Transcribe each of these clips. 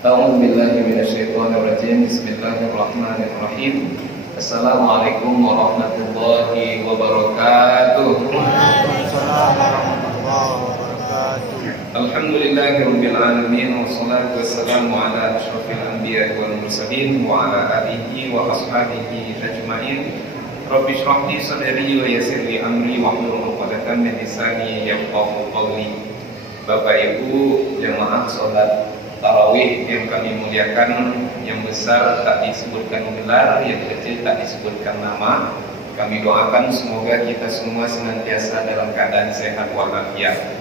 A'udzu billahi minasyaitonir rajim. Bismillahirrahmanirrahim. Assalamualaikum warahmatullahi wabarakatuh. Waalaikumsalam warahmatullahi wabarakatuh. Alhamdulillahirabbil alamin wassalatu wassalamu ala asyrofil anbiya'i wal mursalin wa ala alihi wa ashabihi ajmain. Rabbi shrah li sadri wa yassir li amri wahlul 'uqdatam min lisani yafqahu qawli. Bapak Ibu jemaah salat tarawih yang kami muliakan, yang besar tak disebutkan gelar, yang kecil tak disebutkan nama. Kami doakan semoga kita semua senantiasa dalam keadaan sehat walafiat.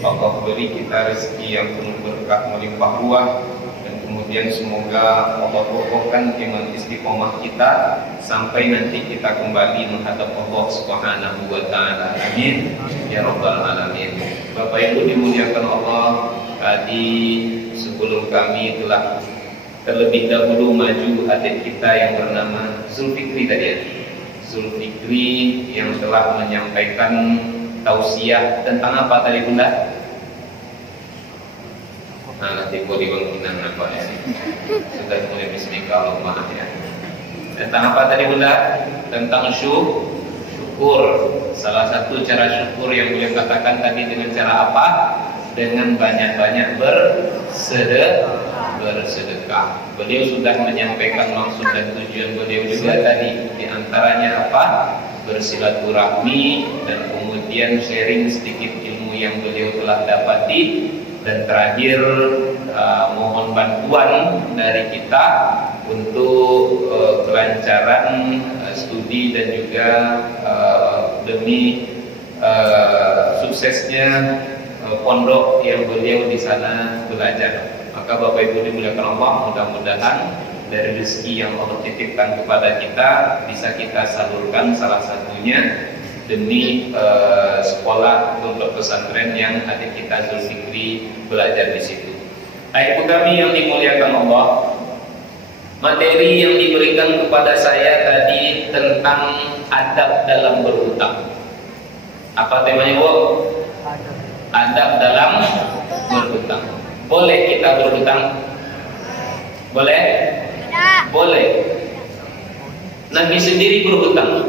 Allah beri kita rezeki yang penuh berkah melimpah ruah, dan kemudian semoga Allah kokohkan iman istiqomah kita sampai nanti kita kembali menghadap Allah Subhanahu wa taala. Amin ya rabbal alamin. Bapak Ibu dimuliakan Allah, tadi sebelum kami telah terlebih dahulu maju adik kita yang bernama Zulfikri tadi ya. Zulfikri yang telah menyampaikan tausiah tentang apa tadi Bunda? Nah, nanti boleh bangkinan apa ya? Sudah mulai bismillah ya. Tentang apa tadi Bunda? Tentang syukur. Salah satu cara syukur yang beliau katakan tadi dengan cara apa? Dengan banyak-banyak bersedekah. Beliau sudah menyampaikan maksud dan tujuan beliau juga tadi. Di antaranya apa? Bersilaturahmi, dan kemudian sharing sedikit ilmu yang beliau telah dapati, dan terakhir mohon bantuan dari kita untuk kelancaran studi dan juga demi suksesnya pondok yang beliau di sana belajar. Maka Bapak Ibu dimuliakan Allah, mudah-mudahan dari rezeki yang Allah titipkan kepada kita bisa kita salurkan salah satunya demi sekolah pondok pesantren yang adik kita Zulfikri belajar di situ. Ibu kami yang dimuliakan Allah, materi yang diberikan kepada saya tadi tentang adab dalam berhutang. Apa temanya, Bu? Adab dalam berhutang. Boleh kita berhutang? Boleh? Boleh. Nabi sendiri berhutang.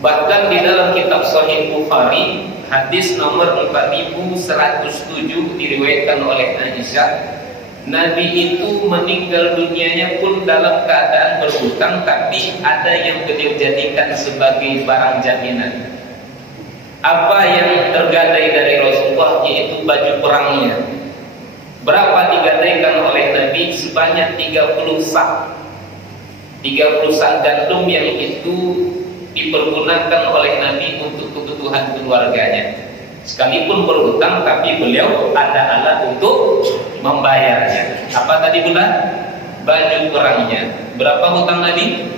Bahkan di dalam kitab Sahih Bukhari, hadis nomor 4107 diriwayatkan oleh Aisyah, Nabi itu meninggal dunianya pun dalam keadaan berhutang, tapi ada yang beliau jadikan sebagai barang jaminan. Apa yang tergadai dari Rasulullah yaitu baju perangnya. Berapa digadaikan oleh Nabi? Sebanyak 30 sak. 30 sak gandum yang itu dipergunakan oleh Nabi untuk kebutuhan keluarganya. Sekalipun berhutang, tapi beliau ada alat untuk membayarnya. Apa tadi Bunda? Baju perangnya. Berapa hutang Nabi?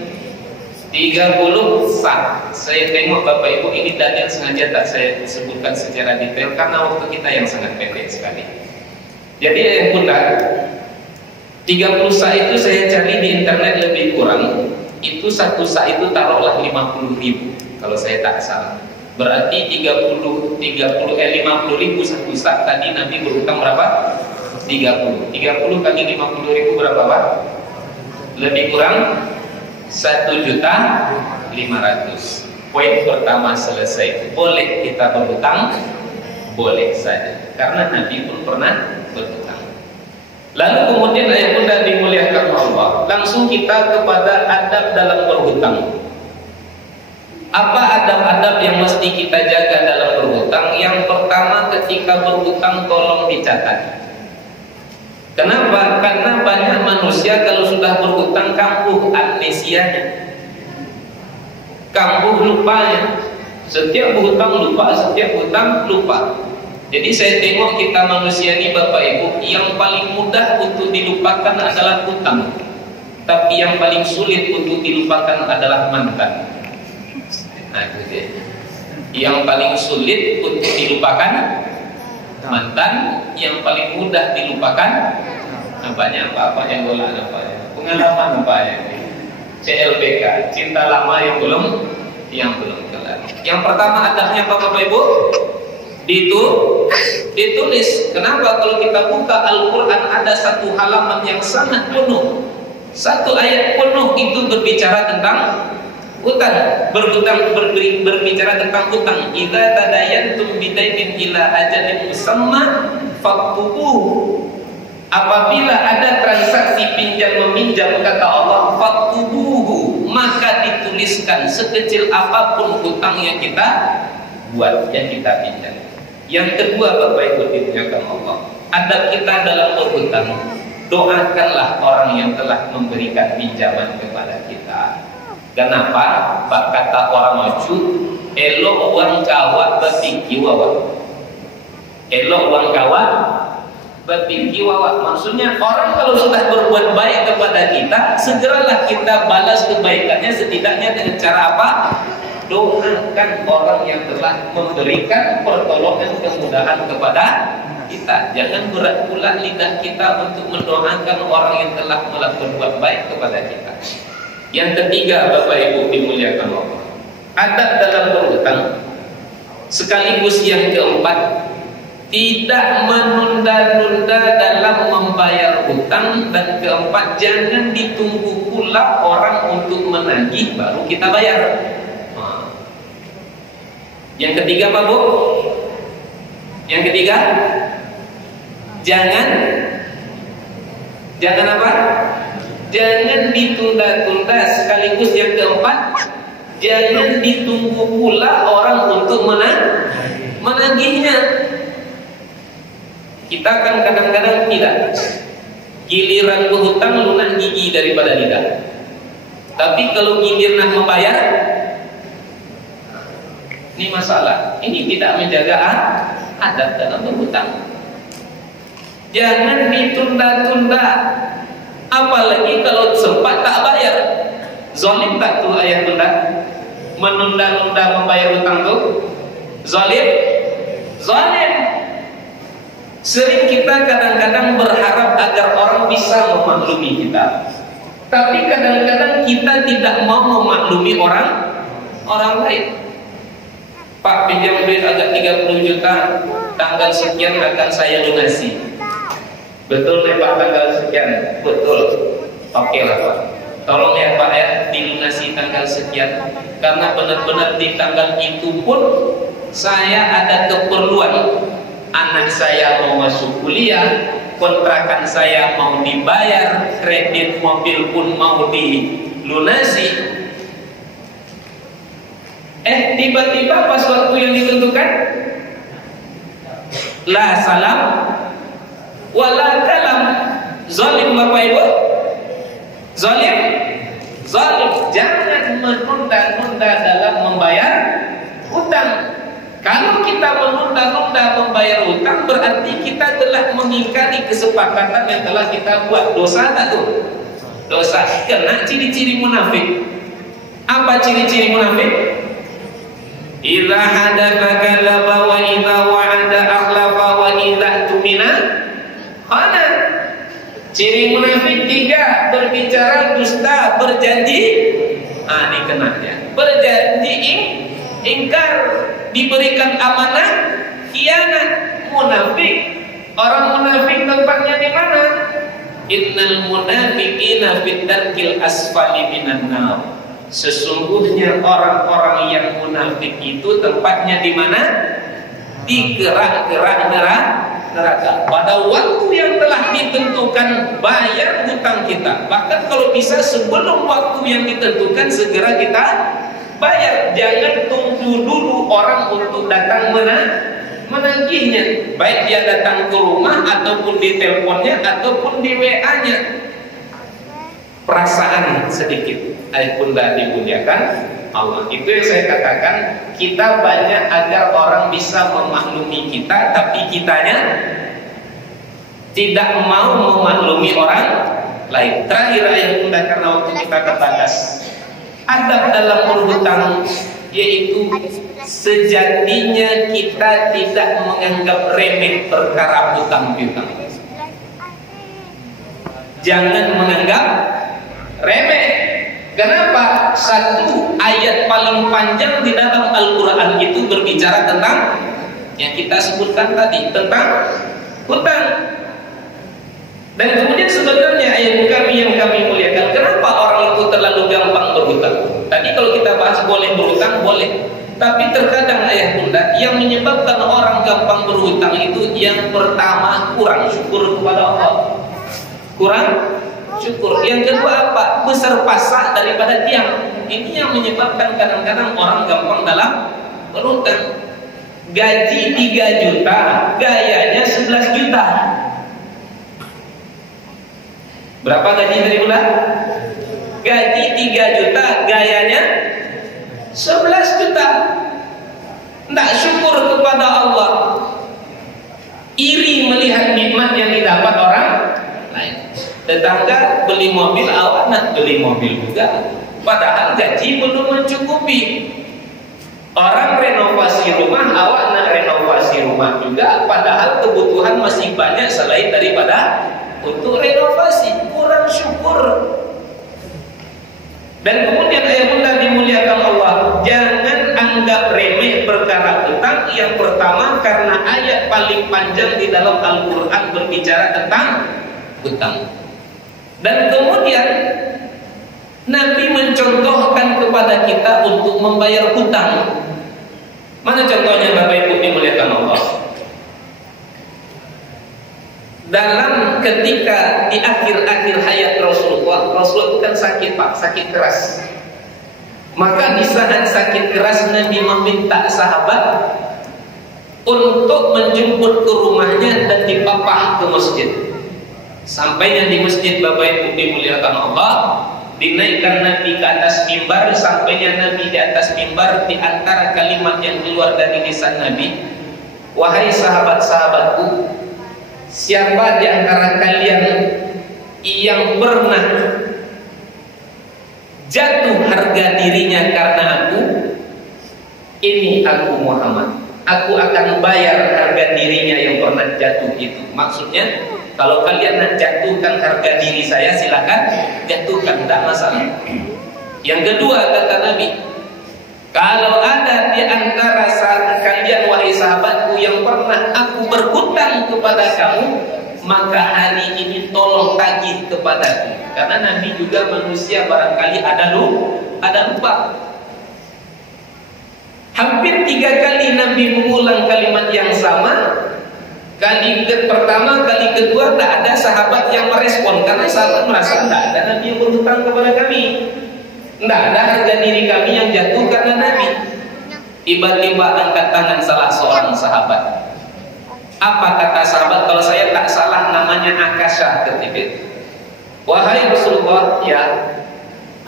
30 sak. Saya tengok Bapak Ibu ini data sengaja tak saya sebutkan secara detail karena waktu kita yang sangat pendek sekali. Jadi yang Bunda, 30 sak itu saya cari di internet lebih kurang, itu satu sak itu taruhlah 50.000 kalau saya tak salah. Berarti 50.000 satu sak. Tadi Nabi berhutang berapa? 30 kali 50.000 berapa Pak? Lebih kurang 1.500.000. Poin pertama selesai. Boleh kita berhutang? Boleh saja, karena Nabi pun pernah berhutang. Lalu kemudian ayat Bunda dimuliakan Allah, langsung kita kepada adab dalam berhutang. Apa adab-adab yang mesti kita jaga dalam berhutang? Yang pertama, ketika berhutang tolong dicatat. Kenapa? Karena banyak manusia kalau sudah berhutang kambuh amnesianya, kambuh lupanya. Setiap berhutang lupa, setiap hutang lupa. Jadi saya tengok kita manusia ini Bapak Ibu, yang paling mudah untuk dilupakan adalah hutang, tapi yang paling sulit untuk dilupakan adalah mantan. Nah itu dia. Yang paling sulit untuk dilupakan mantan, yang paling mudah dilupakan nampaknya apa yang bola nampaknya pengalaman nampaknya CLBK, cinta lama yang belum kelar. Yang pertama adabnya apa Bapak Ibu? ditulis. Kenapa? Kalau kita buka Al-Quran ada satu halaman yang sangat penuh, satu ayat penuh itu berbicara tentang hutang, berbicara tentang hutang. Idza tadayantum bidainin ila ajalin musamma faktubuhu. Apabila ada transaksi pinjam meminjam, kata Allah, faktubuhu, maka dituliskan sekecil apapun hutang yang kita buat, yang kita pinjam. Yang kedua, Bapak Ibu dimuliakan Allah, adab kita dalam berhutang, doakanlah orang yang telah memberikan pinjaman kepada kita. Kenapa? Pak kata orang maju, elok uang kawan berpikir wawa. Elok uang kawan berpikir wawa. Maksudnya orang kalau sudah berbuat baik kepada kita, segeralah kita balas kebaikannya, setidaknya dengan cara apa? Doakan orang yang telah memberikan pertolongan kemudahan kepada kita. Jangan berat pula lidah kita untuk mendoakan orang yang telah berbuat baik kepada kita. Yang ketiga, Bapak Ibu dimuliakan Allah, adab dalam berhutang. Sekaligus yang keempat, tidak menunda-nunda dalam membayar hutang. Dan keempat, jangan ditunggu pula orang untuk menagih baru kita bayar. Yang ketiga apa, Bu? Yang ketiga, jangan apa? Jangan ditunda-tunda. Sekaligus yang keempat, jangan ditunggu pula orang untuk menagihnya. Kita kan kadang-kadang tidak, giliran berhutang lunak gigi daripada lidah. Tapi kalau giliran membayar, ini masalah. Ini tidak menjaga adab dalam berhutang. Jangan ditunda-tunda. Apalagi kalau sempat tak bayar. Zalim tak tuh ayat tunda? Menunda-nunda membayar hutang tuh zalim. Zalim. Sering kita kadang-kadang berharap agar orang bisa memaklumi kita, tapi kadang-kadang kita tidak mau memaklumi orang lain. Pak, pinjam duit agak 30 juta, tanggal sekian akan saya lunasi. Betul nih Pak, tanggal sekian? Betul. Oke lah Pak, tolong ya Pak ya, dilunasi tanggal sekian. Karena benar-benar di tanggal itu pun saya ada keperluan. Anak saya mau masuk kuliah, kontrakan saya mau dibayar, kredit mobil pun mau dilunasi. Tiba-tiba pas waktu yang ditentukan, la salam wala kalam. Zalim Bapak Ibu, zalim. Jangan menunda-nunda dalam membayar hutang. Kalau kita menunda-nunda membayar hutang, berarti kita telah mengingkari kesepakatan yang telah kita buat. Dosa tak tuh? Dosa. Kena ciri-ciri munafik. Apa ciri-ciri munafik? Idza hadatsa kadzaba wa idza wa'ada akhlafa wa idza tumina khana. Ciri munafik 3, berbicara dusta, berjanji ini kenanya. Berjanji ingkar, diberikan amanah khianat. Munafik. Orang munafik tempatnya di mana? Innal munafiqina fid darkil asfali minan nar. Sesungguhnya orang-orang yang munafik itu tempatnya di mana? Di kerak-kerak neraka. Pada waktu yang telah ditentukan bayar hutang kita. Bahkan kalau bisa sebelum waktu yang ditentukan segera kita bayar. Jangan tunggu dulu orang untuk datang menagihnya. Baik dia datang ke rumah ataupun di teleponnya ataupun di WA-nya. Perasaan sedikit. Bunda dimuliakan Allah. Itu yang saya katakan, kita banyak agar orang bisa memaklumi kita, tapi kitanya tidak mau memaklumi orang lain. Terakhir ayat Bunda, karena waktu kita terbatas. Adab dalam berhutang, yaitu sejatinya kita tidak menganggap remeh perkara hutang piutang. Jangan menganggap remeh. Kenapa? Satu ayat paling panjang di dalam Al-Quran itu berbicara tentang yang kita sebutkan tadi tentang hutang. Dan kemudian sebenarnya ayat kami yang kami muliakan, kenapa orang itu terlalu gampang berhutang? Tadi kalau kita bahas boleh berhutang, boleh. Tapi terkadang ayah bunda, yang menyebabkan orang gampang berhutang itu yang pertama kurang syukur kepada Allah. Kurang syukur. Yang kedua apa? Besar pasak daripada tiang. Ini yang menyebabkan kadang-kadang orang gampang dalam berhutang. Gaji 3 juta, gayanya 11 juta. Berapa gaji dari bulan? Gaji 3 juta, gayanya 11 juta. Tidak syukur kepada Allah. Iri melihat nikmat yang didapat orang lain. Tetangga beli mobil, awak nak beli mobil juga, padahal gaji belum mencukupi. Orang renovasi rumah, awak nak renovasi rumah juga, padahal kebutuhan masih banyak selain daripada untuk renovasi. Kurang syukur. Dan kemudian ayah bunda dimuliakan Allah, jangan anggap remeh perkara hutang. Yang pertama karena ayat paling panjang di dalam Al-Quran berbicara tentang hutang. Dan kemudian Nabi mencontohkan kepada kita untuk membayar hutang. Mana contohnya Bapak Ibu dimuliakan Allah? Dalam ketika di akhir-akhir hayat Rasulullah itu kan sakit Pak, sakit keras. Maka di saat sakit keras Nabi meminta sahabat untuk menjemput ke rumahnya dan dipapah ke masjid. Sampainya di masjid Bapak Ibu dimuliakan Allah, dinaikkan Nabi ke atas mimbar. Sampainya Nabi di atas mimbar, di antara kalimat yang keluar dari lisan Nabi, wahai sahabat-sahabatku, siapa di antara kalian yang pernah jatuh harga dirinya karena aku, ini aku Muhammad, aku akan bayar harga dirinya yang pernah jatuh itu. Maksudnya kalau kalian nak jatuhkan harga diri saya, silakan jatuhkan, tidak masalah. Yang kedua kata Nabi, kalau ada di antara kalian wahai sahabatku yang pernah aku berhutang kepada kamu, maka hari ini tolong tagih kepadaku. Karena Nabi juga manusia, barangkali ada lupa. Hampir 3 kali Nabi mengulang kalimat yang sama. Kali pertama, kali kedua tak ada sahabat yang merespon, karena sahabat merasa tidak ada Nabi yang berhutang kepada kami, tidak ada harga diri kami yang jatuh karena Nabi. Tiba-tiba angkat tangan salah seorang sahabat. Apa kata sahabat? Kalau saya tak salah namanya Akasha ketika itu. Wahai Rasulullah, ya,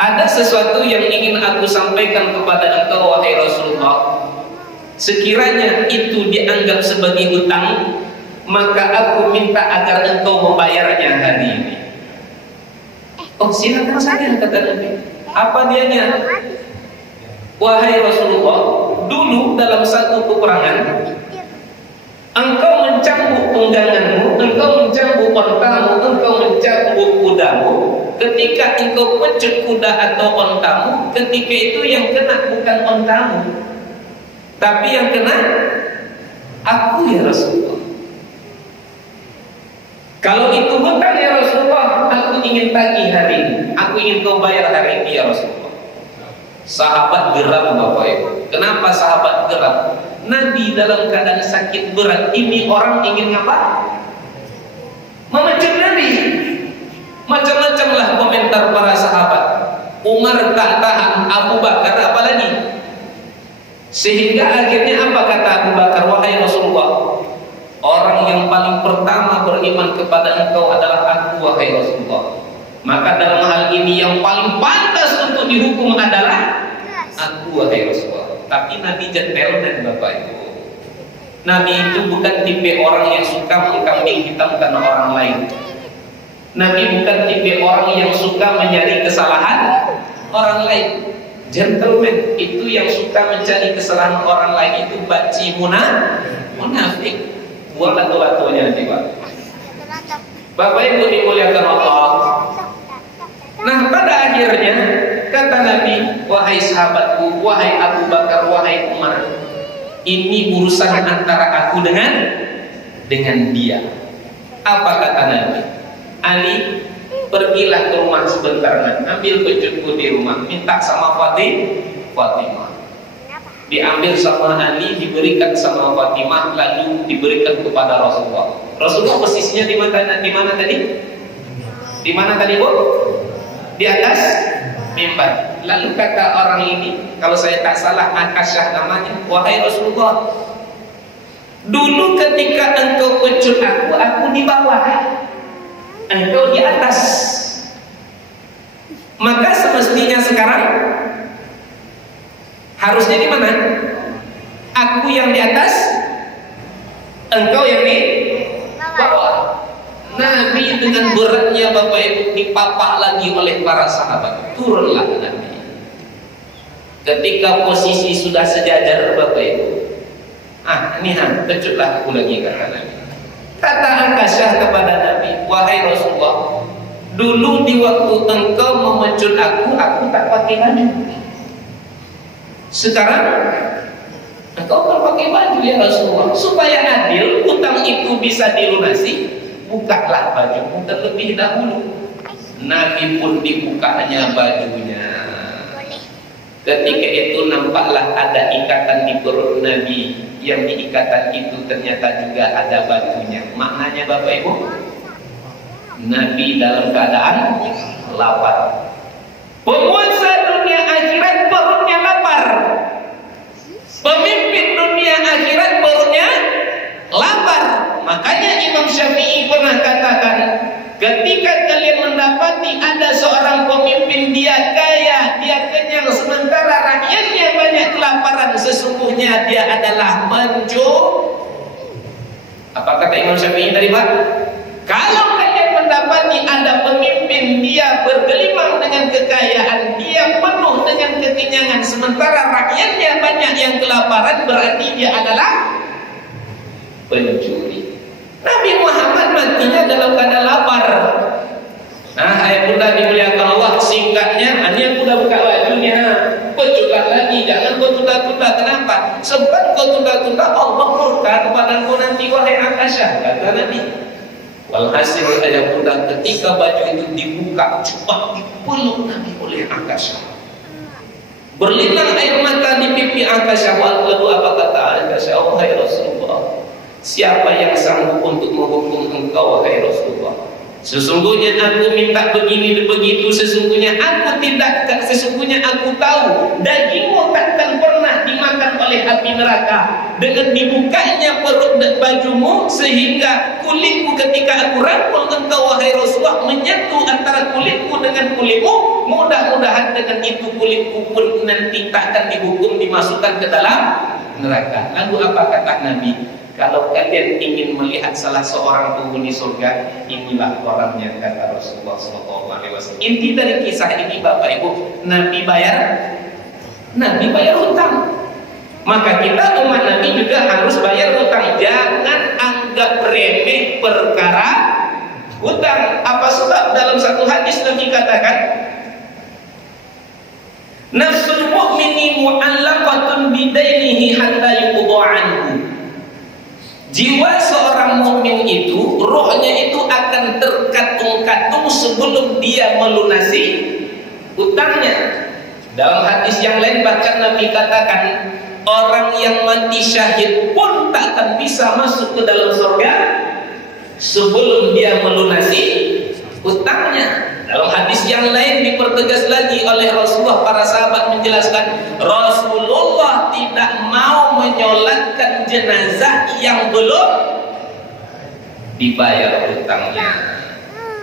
ada sesuatu yang ingin aku sampaikan kepada engkau wahai Rasulullah. Sekiranya itu dianggap sebagai hutang, maka aku minta agar engkau membayarnya hari ini. Oh, silakan saja kata Nabi. Apa dianya? Wahai Rasulullah, dulu dalam satu peperangan engkau mencambuk tungganganmu, engkau mencambuk ontamu, engkau mencambuk kudamu. Ketika engkau pecut kuda atau ontamu, ketika itu yang kena bukan ontamu, tapi yang kena aku ya Rasulullah. Kalau itu hutang ya Rasulullah, aku ingin tagih hari ini, aku ingin kau bayar hari ini ya Rasulullah. Sahabat geram Bapak Ibu. Kenapa sahabat geram? Nabi dalam keadaan sakit berat, ini orang ingin apa? Memecut Nabi. Macam-macamlah komentar para sahabat. Umar tak tahan, Abu Bakar apalagi. Sehingga akhirnya apa kata Abu Bakar? Wahai Rasulullah, orang yang paling pertama beriman kepada engkau adalah aku wahai Rasulullah. Maka dalam hal ini yang paling pantas untuk dihukum adalah aku wahai Rasulullah. Tapi Nabi jentel dan Bapak Ibu, Nabi itu bukan tipe orang yang suka mengkambing hitamkan orang lain. Nabi bukan tipe orang yang suka mencari kesalahan orang lain. Gentleman itu yang suka mencari kesalahan orang lain itu baci munafik. Buat lato-latonya nanti Pak. Bapak Ibu dimuliakan Allah. Nah pada akhirnya kata Nabi, wahai sahabatku, wahai Abu Bakar, wahai Umar, Ini urusan antara aku dengan dia. Apa kata Nabi? Ali, pergilah ke rumah sebentar, ambil pecutku di rumah, minta sama Fatimah. Diambil sama Ali, diberikan sama Fatimah, lalu diberikan kepada Rasulullah. Rasulullah posisinya di mana tadi? Di mana tadi, Bu? Di atas mimbar. Lalu kata orang ini, kalau saya tak salah Akasyah namanya, wahai Rasulullah, dulu ketika engkau pecut aku di bawah, engkau di atas. Maka semestinya sekarang harusnya di mana? Aku yang di atas, engkau yang di bawah. Nabi dengan beratnya Bapak Ibu dipapak lagi oleh para sahabat. Turunlah Nabi. Ketika posisi sudah sejajar Bapak Ibu, pecutlah aku lagi, kata Nabi. Kata Akasyah kepada Nabi, wahai Rasulullah, dulu di waktu engkau memecut aku tak pakai baju. Sekarang engkau pakai baju ya Rasulullah. Supaya adil, utang itu bisa dilunasi, bukalah bajumu terlebih dahulu. Nabi pun dibukanya bajunya. Ketika itu nampaklah ada ikatan di perut Nabi. Yang di ikatan itu ternyata juga ada batunya. Maknanya Bapak Ibu, Nabi dalam keadaan lapar. Penguasa dunia akhirat perutnya lapar. Pemimpin dunia akhirat perutnya lapar. Makanya Imam Syafi'i pernah katakan, ketika kalian mendapati ada seorang pemimpin, dia kaya, dia kenyang, sementara rakyatnya banyak kelaparan, sesungguhnya dia adalah apa kata Imam Syafi'i tadi, Pak? Kalau kalian mendapati ada pemimpin, dia bergelimang dengan kekayaan, dia penuh dengan kekenyangan, sementara rakyatnya banyak yang kelaparan, berarti dia adalah pencuri. Nabi Muhammad matinya dalam keadaan lapar. Nah, ayat bunda dimuliakan Allah, singkatnya, ini aku udah buka bajunya, pecutlah lagi, jangan kau tunda-tunda. Kenapa? Sebab kau tunda-tunda, Allah murka kepada kau nanti, wahai Akasyah, kata Nabi. Walhasil ayat bunda, ketika baju itu dibuka, cepat dipeluk Nabi oleh Akasyah. Berlinang air mata di pipi Akasyah. Lalu apa kata Akasyah? Wahai Rasulullah, siapa yang sanggup untuk menghukum engkau, wahai Rasulullah? Sesungguhnya aku minta begini dan begitu. Sesungguhnya aku tahu dagingmu takkan pernah dimakan oleh api neraka. Dengan dibukanya perut dan bajumu, sehingga kulitku ketika aku rangkul engkau, wahai Rasulullah, menyentuh antara kulitku dengan kulitmu. Mudah-mudahan dengan itu kulitku pun nanti takkan dihukum, dimasukkan ke dalam neraka. Lalu apa kata Nabi? Kalau kalian ingin melihat salah seorang penghuni surga, inilah orangnya, kata Rasulullah SAW. Inti dari kisah ini Bapak Ibu, Nabi bayar hutang. Maka kita umat Nabi juga harus bayar hutang. Jangan anggap remeh perkara hutang. Apa sebab? Dalam satu hadis Nabi katakan, nafsul mu'mini mu'allaqatun bidainihi hatta yuqda anhu. Jiwa seorang mukmin itu, rohnya itu akan terkatung-katung sebelum dia melunasi hutangnya. Dalam hadis yang lain bahkan Nabi katakan, orang yang mati syahid pun tak akan bisa masuk ke dalam surga sebelum dia melunasi hutangnya. Dalam hadis yang lain dipertegas lagi oleh Rasulullah, para sahabat menjelaskan, Rasulullah tidak mau menyolatkan jenazah yang belum dibayar hutangnya.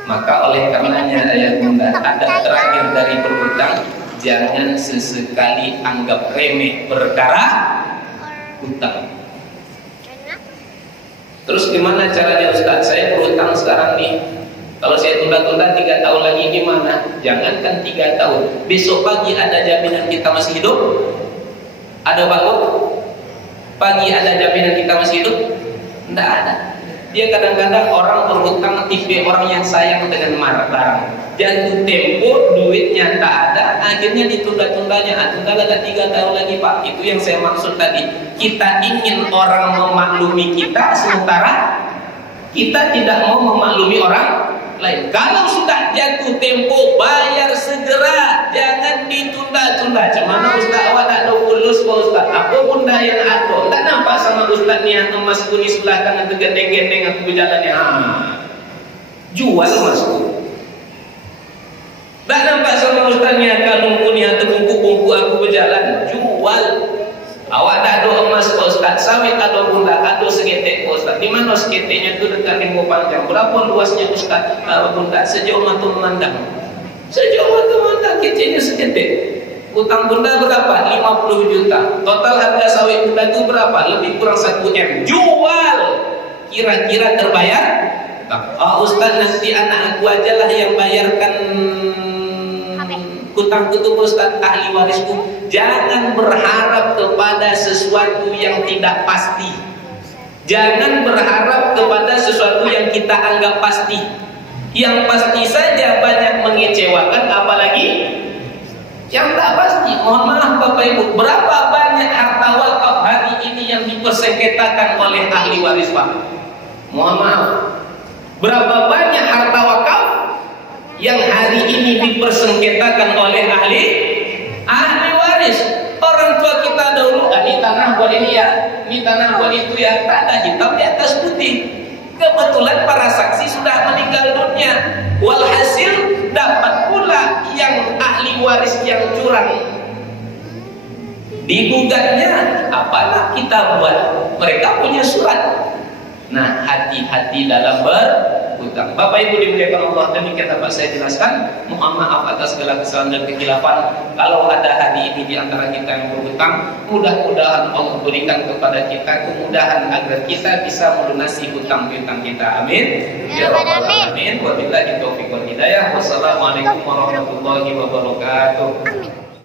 Maka oleh karenanya ayat bunda, ada terakhir dari berhutang, jangan sesekali anggap remeh perkara hutang. Terus gimana caranya Ustaz? Saya berhutang sekarang nih. Kalau saya tunda-tunda 3 tahun lagi gimana? Jangankan 3 tahun, besok pagi ada jaminan kita masih hidup? Ada Pak? Pagi ada jaminan kita masih hidup? Tidak ada. Dia kadang-kadang orang berhutang tipe orang yang sayang dengan barang. Jatuh tempo, duitnya tak ada, akhirnya ditunda-tundanya. Tunda lagi 3 tahun lagi Pak. Itu yang saya maksud tadi. Kita ingin orang memaklumi kita, sementara kita tidak mau memaklumi orang lain. Kalau sudah jatuh tempo, bayar segera, jangan ditunda-tunda. Cuma Ustaz awak tak ada fulus Pak Ustaz. Apa bunda yang ada? Tak nampak sama Ustaz ni yang emas kunis belakang atau gendeng-gendeng aku berjalan ni. Jual emasku. Tak nampak sama Ustaz ni kalung kuning atau bungku-bungku aku berjalan. Jual. Awak tak ada emas Pak Ustaz, sawit ada bunda, ada seketek Pak Ustaz. Di mana seketeknya itu dekat limau panjang? Berapa luasnya Ustaz? Bunda sejauh mata memandang. Sejauh mata memandang kecilnya seketek. Utang bunda berapa? 50 juta. Total harga sawit bunda itu berapa? Lebih kurang 1 M. Jual. Kira-kira terbayar? Ustaz nanti anak aku aja lah yang bayarkan hutangku itu Ustaz, ahli warisku. Jangan berharap kepada sesuatu yang tidak pasti. Jangan berharap kepada sesuatu yang kita anggap pasti. Yang pasti saja banyak mengecewakan, apalagi yang tak pasti. Mohon maaf Bapak Ibu, berapa banyak harta wakaf hari ini yang dipersengketakan oleh ahli waris Pak? Mohon maaf, berapa banyak harta wakaf yang hari ini dipersengketakan oleh ahli waris. Orang tua kita dahulu, ini tanah buat ini ya, ini tanah buat itu ya, tak ada hitam di atas putih. Kebetulan para saksi sudah meninggal dunia. Walhasil dapat pula yang ahli waris yang curang. Digugatnya, apalah kita buat? Mereka punya surat. Nah, hati-hati dalam berhutang. Bapak Ibu dimuliakan Allah, demikian dapat saya jelaskan. Mohon maaf atas segala kesalahan dan kehilafan. Kalau ada hari ini di antara kita yang berhutang, mudah-mudahan Allah berikan kepada kita kemudahan agar kita bisa melunasi hutang-hutang kita. Amin. Ya Rabbal Alamin. Wabillahi taufiq wal hidayah. Wassalamualaikum warahmatullahi wabarakatuh.